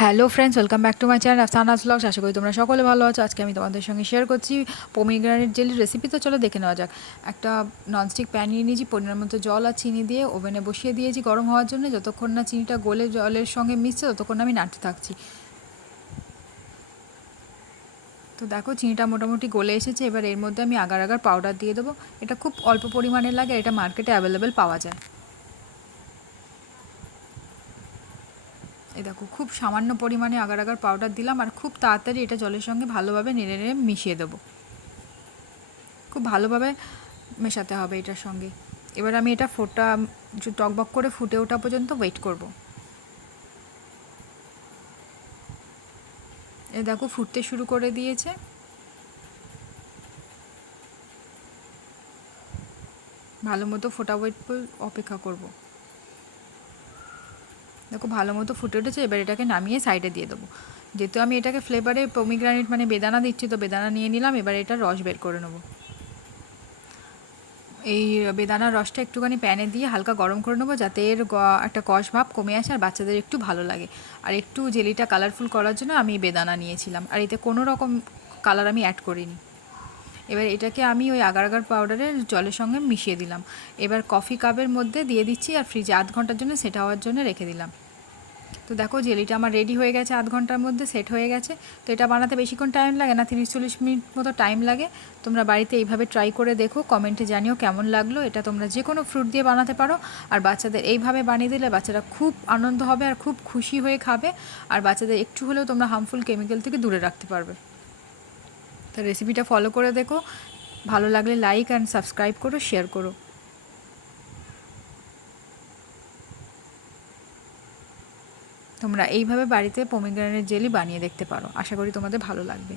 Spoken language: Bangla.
Hello friends, welcome back to my channel Afsana's blogs. আশা করি তোমরা সকলে ভালো আছো। আজকে আমি তোমাদের সঙ্গে শেয়ার করছি পমিগ্রেনেট জেলির রেসিপি। তো চলো দেখে নেওয়া যাক। একটা ননস্টিক প্যান নিয়ে নিয়েছি, পরিমাণ মতো জল আর চিনি দিয়ে ওভেনে বসিয়ে দিয়েছি গরম হওয়ার জন্য। যতক্ষণ না চিনিটা গলে জলের সঙ্গে মিশছে ততক্ষণ আমি নাড়তে থাকছি। তো দেখো চিনিটা মোটামুটি গলে এসেছে। এবার এর মধ্যে আমি আগার আগার পাউডার দিয়ে দেবো। এটা খুব অল্প পরিমাণে লাগে, এটা মার্কেটে অ্যাভেলেবেল পাওয়া যায়। এই দেখো খুব সামান্য পরিমাণে আগার আগার পাউডার দিলাম, আর খুব তাড়াতাড়ি এটা জলের সঙ্গে ভালোভাবে নেড়ে নেড়ে মিশিয়ে দেবো। খুব ভালোভাবে মেশাতে হবে এটার সঙ্গে। এবার আমি এটা টকবক করে ফুটে ওঠা পর্যন্ত ওয়েট করব। এ দেখো ফুটতে শুরু করে দিয়েছে। ভালো মতো ফোটা ওয়েট অপেক্ষা করব। দেখো ভালো মতো ফুটে উঠেছে। এবার এটাকে নামিয়ে সাইডে দিয়ে দেবো। যেহেতু আমি এটাকে ফ্লেভারে পমিগ্রানেট মানে বেদানা দিচ্ছি, তো বেদানা নিয়ে নিলাম। এবার এটা রস বের করে নেবো। এই বেদানার রসটা একটুখানি প্যানে দিয়ে হালকা গরম করে নেবো, যাতে এর একটা কষ ভাব কমে আসে আর বাচ্চাদের একটু ভালো লাগে। আর একটু জেলিটা কালারফুল করার জন্য আমি বেদানা নিয়েছিলাম, আর এতে কোনো রকম কালার আমি অ্যাড করিনি। এবার এটাকে আমি ওই আগার আগার পাউডারের জলের সঙ্গে মিশিয়ে দিলাম। এবার কফি কাপের মধ্যে দিয়ে দিচ্ছি, আর ফ্রিজে 8 ঘন্টার জন্য সেট হওয়ার জন্য রেখে দিলাম। তো দেখো জেলিটা আমার রেডি হয়ে গেছে, 8 ঘন্টার মধ্যে সেট হয়ে গেছে। তো এটা বানাতে বেশিক্ষণ টাইম লাগে না, 30-40 মিনিট মতো টাইম লাগে। তোমরা বাড়িতে এইভাবে ট্রাই করে দেখো, কমেন্টে জানিও কেমন লাগলো। এটা তোমরা যে কোনো ফ্রুট দিয়ে বানাতে পারো, আর বাচ্চাদের এইভাবে বানিয়ে দিলে বাচ্চারা খুব আনন্দ হবে আর খুব খুশি হয়ে খাবে। আর বাচ্চাদের একটু হলেও তোমরা হার্মফুল কেমিক্যাল থেকে দূরে রাখতে পারবে। তো রেসিপিটা ফলো করে দেখো, ভালো লাগলে লাইক অ্যান্ড সাবস্ক্রাইব করো, শেয়ার করো। তোমরা এইভাবে বাড়িতে পমিগ্রেনেট জেলি বানিয়ে দেখতে পারো। আশা করি তোমাদের ভালো লাগবে।